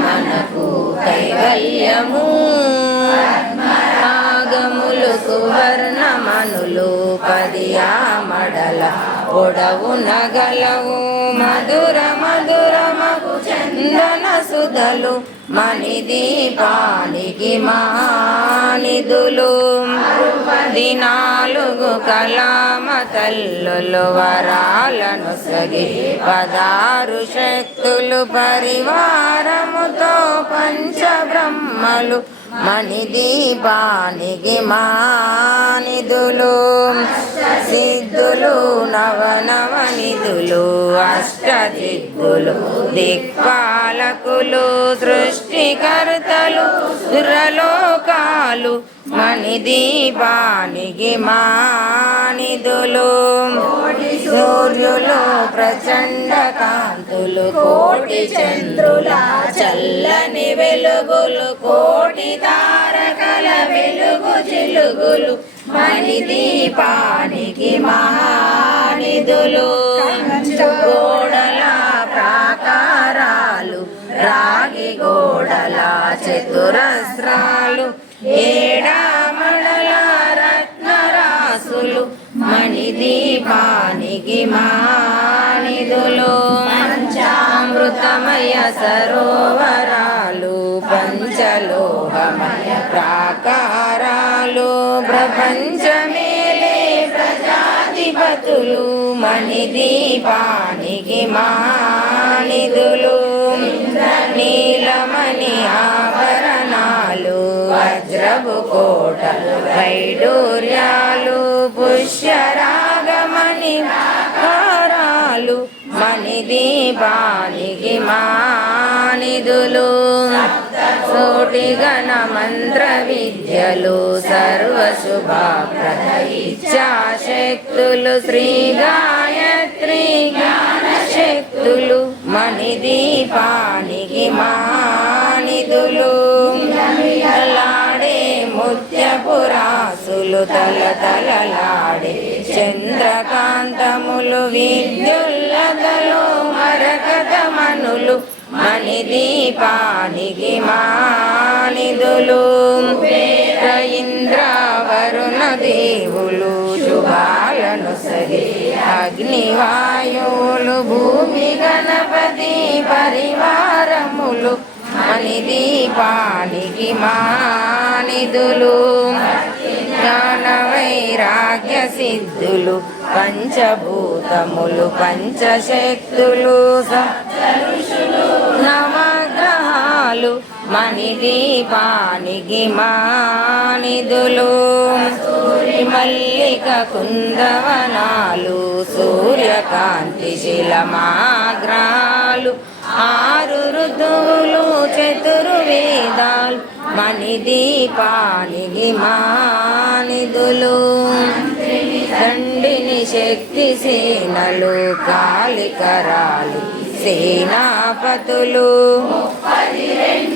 మనకు కైవల్యము ఆగములు సువర్ణమనులు 10 మడల పొడవు నగలవు మధుర మధురమగు చందన సుధలు మణిదీపానికి మానిదులు 14 కళామ తల్లులు వరాలను సగి 16 శక్తులు పరివారముతో పంచబ్రహ్మలు మణిదీపానికి మానిదులు సిద్ధులు నవనవనిధులు అష్టసిద్ధులు దిక్పాలకులు సృష్టికర్తలు సురలోకాలు మణిదీపానికి మానిదులు సూర్యులు ప్రచండ కాంతులు కోటి చంద్రుల చల్లని వెలుగులు కోటి తారకల వెలుగు చిలుగులు మణిదీపానికి మానిదులు గోడల ప్రాకారాలు రాగి గోడల చతురస్రాలు ఏడామడల రత్నరాసులు మణిదీపానికి మానిదులు పంచామృతమయ సరోవరాలు పంచలోహమయ ప్రాకారాలు ప్రపంచమేలే ప్రజాధిపతులు మణిదీపానికి మానిదులు నీలమణి ఆభరణాలు వజ్రపు కోటలు వైడూర్యాలు పుష్యరాగమణి హారాలు మణిదీపానికి మానిదులు కోటి గణ మంత్ర విద్యలు సర్వశుభప్రద ఇచ్ఛాశక్తులు శ్రీ గాయత్రి జ్ఞాన శక్తులు మణిదీపానికి మానిదులు లాడే ముత్యపురాసులు తలతలలాడే చంద్రకాంతములు విద్యుల్లతలు మరకతమనులు మణిదీపానికి మానిదులు ఇంద్ర వరుణ దేవులు శుభాలను సగి అగ్నివాయువులు భూమి గణపతి పరివారములు మణిదీపానికి మానిదులు జ్ఞాన వైరాగ్య సిద్ధులు పంచభూతములు పంచశక్తులు నవగ్రహాలు మణిదీపానికి మానిదులు మల్లిక కుందవనాలు సూర్యకాంతి శిలమాగ్రాలు 6 ఋతువులు చతుర్వేదాలు మణిదీపానికి మానిదులు దండిని శక్తి సేనలు కాళికరాలు సేనాపతులు 32